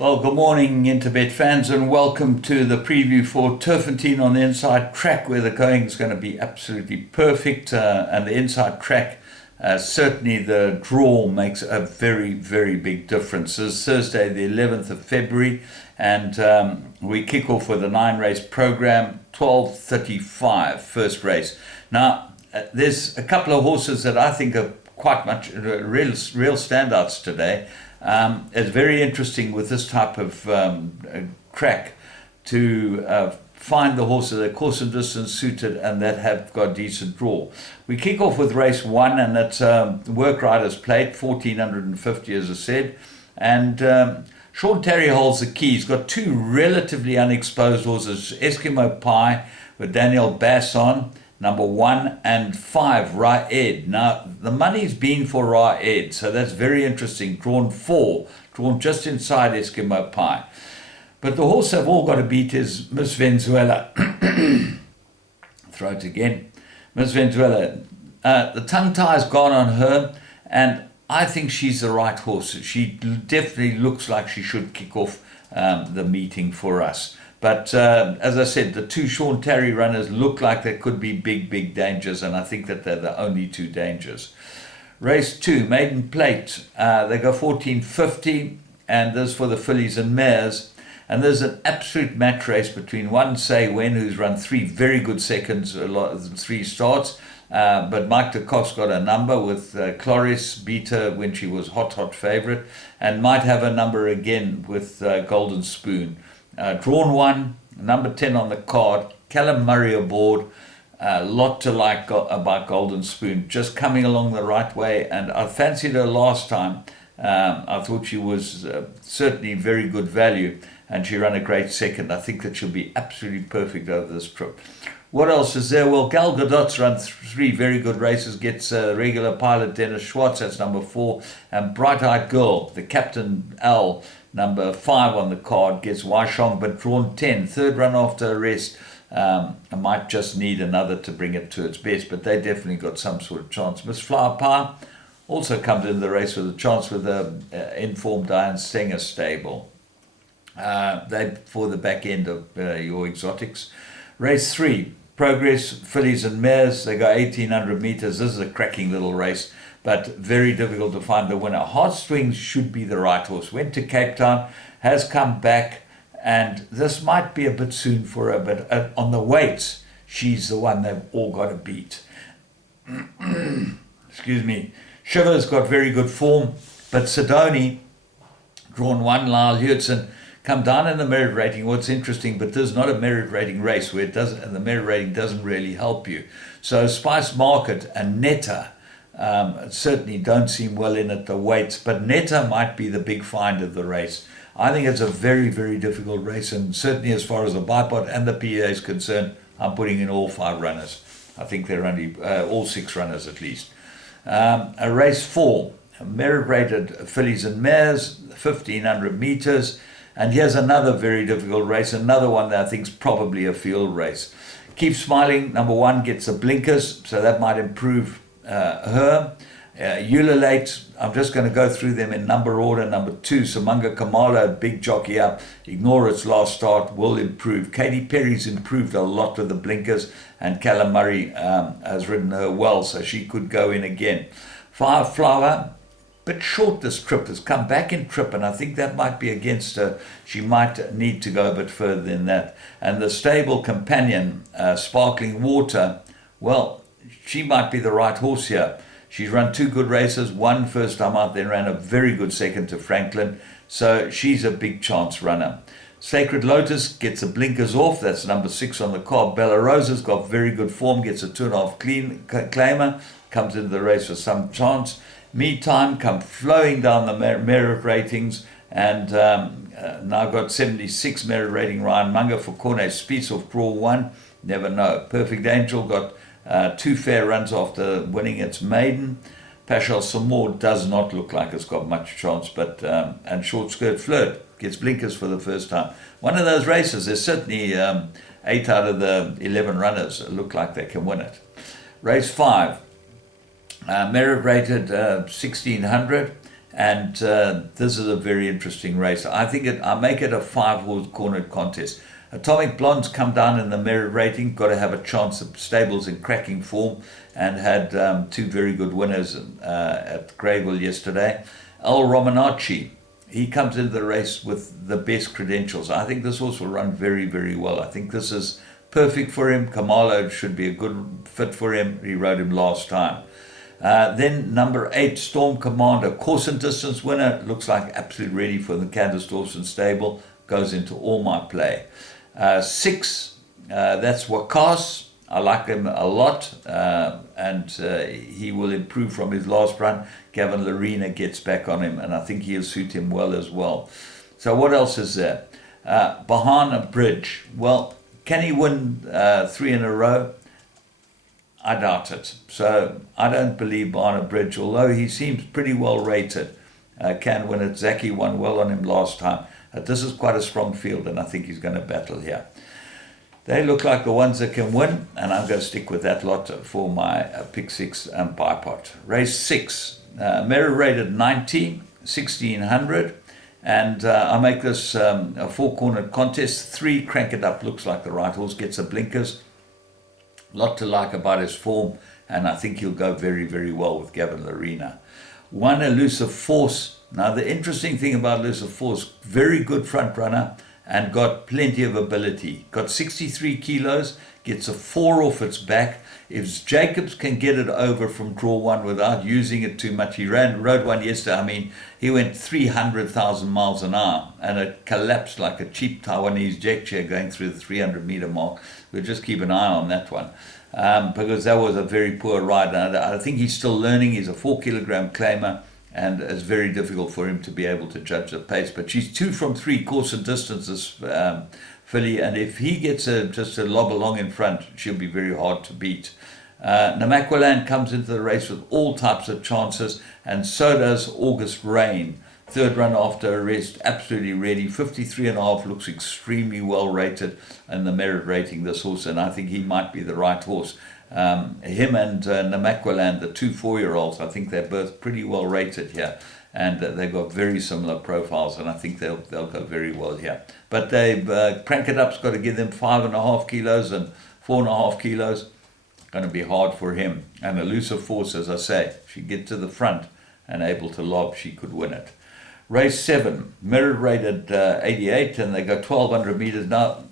Well, good morning, Interbet fans, and welcome to the preview for Turffontein on the inside track, where the going is going to be absolutely perfect. And the inside track, certainly the draw makes a very, very big difference. This is Thursday, the 11th of February, and we kick off with a 9-race program, 12:35, first race. Now, there's a couple of horses that I think are quite much real standouts today. It's very interesting with this type of track to find the horses that are course and distance suited and that have got decent draw. We kick off with race 1, and it's Work Riders Plate, 1450 as I said, and Sean Terry holds the key. He's got two relatively unexposed horses, Eskimo Pie with Daniel Bass on, number 1, and 5, Raed. Now, the money's been for Raed, so that's very interesting. Drawn 4, drawn just inside Eskimo Pie. But the horse they've all got to beat is Miss Venezuela. Throw it again. Miss Venezuela. The tongue tie's gone on her, and I think she's the right horse. She definitely looks like she should kick off the meeting for us. But as I said, the two Sean Terry runners look like they could be big, big dangers, and I think that they're the only two dangers. Race 2, Maiden Plate. They go 1450, and this is for the fillies and mares. And there's an absolute match race between one Say When, who's run 3 very good seconds, 3 starts. But Mike de Kock's got a number with Cloris, beat her when she was hot favourite, and might have a number again with Golden Spoon. Drawn 1, number 10 on the card, Callum Murray aboard. A lot to like about Golden Spoon, just coming along the right way, and I fancied her last time. I thought she was certainly very good value, and she ran a great second. I think that she'll be absolutely perfect over this trip. What else is there? Well, Gal Gadot's run 3 very good races, gets regular pilot Dennis Schwartz, that's number 4, and Bright Eyed Girl, the Captain Al, number 5 on the card, gets Waishong, but drawn 10, third run after arrest. I might just need another to bring it to its best, but they definitely got some sort of chance. Miss Flower Power also comes in the race with a chance with the informed Diane Stenger stable. They for the back end of your exotics. Race 3, Progress, fillies and mares. They go 1800 meters. This is a cracking little race, but very difficult to find the winner. Heartstrings should be the right horse. Went to Cape Town, has come back, and this might be a bit soon for her, but on the weights, she's the one they've all got to beat. Excuse me. Shiver's got very good form, but Sidoni, drawn 1, Lyle Hudson, come down in the merit rating. What's interesting, but there's not a merit rating race where it doesn't, and the merit rating doesn't really help you. So Spice Market and Netta certainly don't seem well in at the weights, but Netta might be the big find of the race. I think it's a very, very difficult race, and certainly as far as the bipod and the PA is concerned, I'm putting in all 5 runners. I think they're only all 6 runners at least. A race 4, merit rated fillies and mares, 1500 meters. And here's another very difficult race, another one that I think is probably a field race. Keep Smiling, number 1, gets the blinkers, so that might improve her. Ululate, I'm just going to go through them in number order. Number 2, Samanga Kamala, big jockey up. Ignore its last start, will improve. Katy Perry's improved a lot with the blinkers, and Callum Murray has ridden her well, so she could go in again. Fireflower, bit short this trip, has come back in trip, and I think that might be against her. She might need to go a bit further than that. And the stable companion, Sparkling Water, well, she might be the right horse here. She's run 2 good races, 1 first time out, then ran a very good second to Franklin, so she's a big chance runner. Sacred Lotus gets the blinkers off, that's number 6 on the card. Bella Rosa's got very good form, gets a 2.5 claimer, comes into the race with some chance. Me Time come flowing down the merit ratings, and now got 76 merit rating. Ryan Munger for Cornet Spies of draw 1, never know. Perfect Angel got 2 fair runs after winning its maiden. Pashal Samor does not look like it's got much chance, but and Short Skirt Flirt gets blinkers for the first time. One of those races, there's certainly 8 out of the 11 runners look like they can win it. Race 5, merit rated 1600, And this is a very interesting race. I make it a 5-horse cornered contest. Atomic Blonde's come down in the merit rating, got to have a chance. The stable's in cracking form and had 2 very good winners at Greyville yesterday. El Romanacci, he comes into the race with the best credentials. I think this horse will run very, very well. I think this is perfect for him. Kamalo should be a good fit for him. He rode him last time. Then number 8, Storm Commander, course and distance winner, looks like absolutely ready for the Candace Dawson stable, goes into all my play. 6, that's Wakas. I like him a lot, and he will improve from his last run. Gavin Larena gets back on him, and I think he'll suit him well as well. So what else is there? Bahana Bridge. Well, can he win 3 in a row? I doubt it. So I don't believe Bahana Bridge, although he seems pretty well rated, can win it. Zaki won well on him last time. This is quite a strong field, and I think he's going to battle here. They look like the ones that can win, and I'm going to stick with that lot for my pick 6 and bipot. Race 6, merit rated 90, 1600, and I make this a 4-cornered contest. 3, Crank It Up, looks like the right horse, gets the blinkers. Lot to like about his form, and I think he'll go very, very well with Gavin Larena. 1, Elusive Force. Now, the interesting thing about Elusive Force, very good front runner and got plenty of ability. Got 63 kilos, gets a 4 off its back. If Jacobs can get it over from draw 1 without using it too much, he rode one yesterday. I mean, he went 300,000 miles an hour, and it collapsed like a cheap Taiwanese jet chair going through the 300-meter mark. We'll just keep an eye on that one, because that was a very poor ride. And I think he's still learning. He's a 4-kilogram claimer, and it's very difficult for him to be able to judge the pace. But she's 2 from 3 course and distances, filly, and if he gets just a lob along in front, she'll be very hard to beat. Namaqualand comes into the race with all types of chances, and so does August Rain. 3rd run after arrest, absolutely ready. 53.5 looks extremely well rated in the merit rating, this horse, and I think he might be the right horse. Him and Namaqualand, the 2 4-year-olds, I think they're both pretty well rated here, and they've got very similar profiles, and I think they'll go very well here. But they've Crank It Up's got to give them 5.5 kilos and 4.5 kilos. Going to be hard for him. And Elusive Force, as I say, if she gets to the front and able to lob, she could win it. Race 7, merit rated 88, and they go 1,200 meters. Now,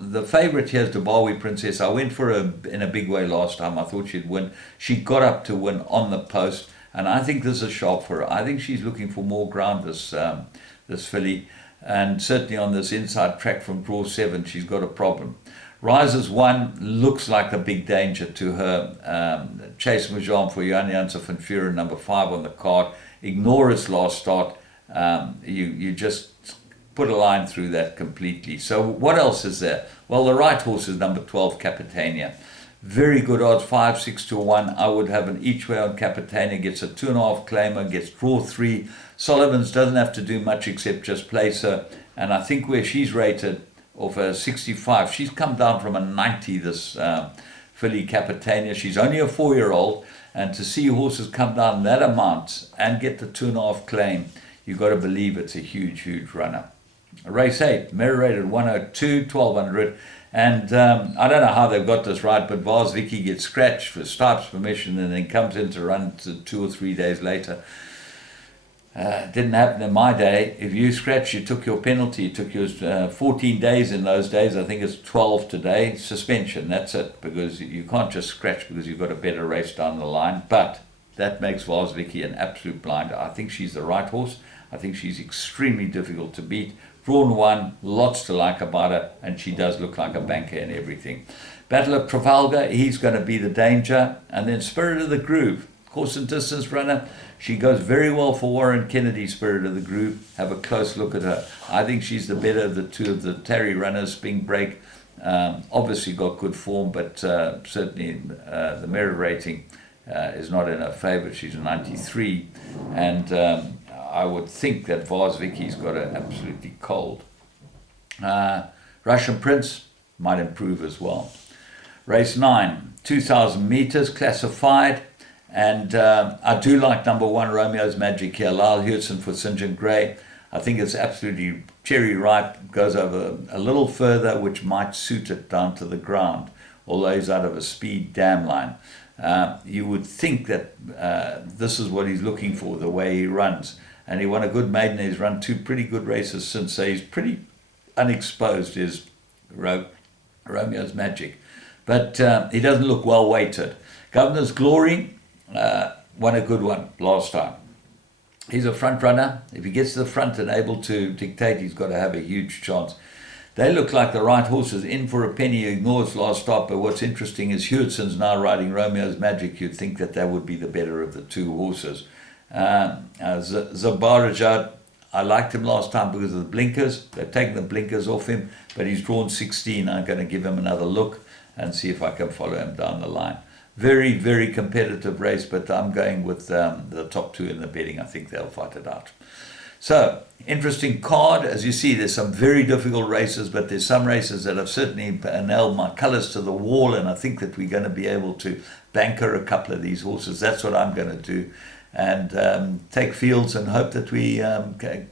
the favorite here is Dubawi Princess. I went for her in a big way last time. I thought she'd win. She got up to win on the post, and I think this is sharp for her. I think she's looking for more ground, this filly, and certainly on this inside track from draw 7, she's got a problem. Rises 1 looks like a big danger to her. Chase Majan for Jan Janssen van Vuren, number 5 on the card. Ignore his last start. You just put a line through that completely. So what else is there? Well, the right horse is number 12, Capitania. Very good odds, 5, 6 to 1. I would have an each way on Capitania. Gets a 2.5 claimer, gets draw 3. Solomons doesn't have to do much except just place her. And I think where she's rated of a 65, she's come down from a 90, this filly Capitania. She's only a 4-year-old, and to see horses come down that amount and get the 2.5 claim, you've got to believe it's a huge, huge runner. Race 8, merit rated 102, 1,200, and I don't know how they've got this right, but Vars Vicky gets scratched for Stipe's permission and then comes in to run 2 or 3 days later. Didn't happen in my day. If you scratch, you took your penalty. It took you 14 days in those days. I think it's 12 today. Suspension, that's it, because you can't just scratch because you've got a better race down the line. But that makes Vars Vicky an absolute blinder. I think she's the right horse. I think she's extremely difficult to beat. Drawn 1, lots to like about her, and she does look like a banker and everything. Battle of Trafalgar, he's going to be the danger. And then Spirit of the Groove, course and distance runner. She goes very well for Warren Kennedy, Spirit of the Groove. Have a close look at her. I think she's the better of the 2 of the Terry runners. Spring Break obviously got good form, but certainly the merit rating is not in her favour. She's a 93, and I would think that Vars Vicky's got her absolutely cold. Russian Prince might improve as well. Race 9, 2,000 meters classified, And I do like number 1, Romeo's Magic here. Lyle Hewson for St. John Gray. I think it's absolutely cherry ripe. Goes over a little further, which might suit it down to the ground, although he's out of a speed dam line. You would think that this is what he's looking for, the way he runs. And he won a good maiden. He's run 2 pretty good races since, so he's pretty unexposed, is Romeo's Magic. But he doesn't look well weighted. Governor's Glory won a good one last time. He's a front runner. If he gets to the front and able to dictate, he's got to have a huge chance. They look like the right horses. In for a penny, ignores last start. But what's interesting is Hewson's now riding Romeo's Magic. You'd think that would be the better of the 2 horses. Zabarajad, I liked him last time because of the blinkers. They've taken the blinkers off him, but he's drawn 16. I'm going to give him another look and see if I can follow him down the line. Very, very competitive race, but I'm going with the top 2 in the betting. I think they'll fight it out. So, interesting card. As you see, there's some very difficult races, but there's some races that have certainly nailed my colours to the wall, and I think that we're going to be able to banker a couple of these horses. That's what I'm going to do. And take fields and hope that we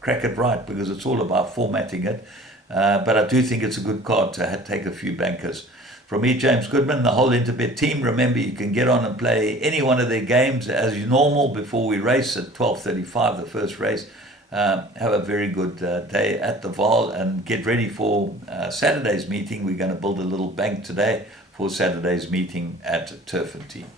crack it right, because it's all about formatting it. But I do think it's a good card to take a few bankers. From me, James Goodman, the whole Interbet team. Remember, you can get on and play any one of their games as normal before we race at 12:35, the first race. Have a very good day at the Vaal and get ready for Saturday's meeting. We're going to build a little bank today for Saturday's meeting at Turffontein.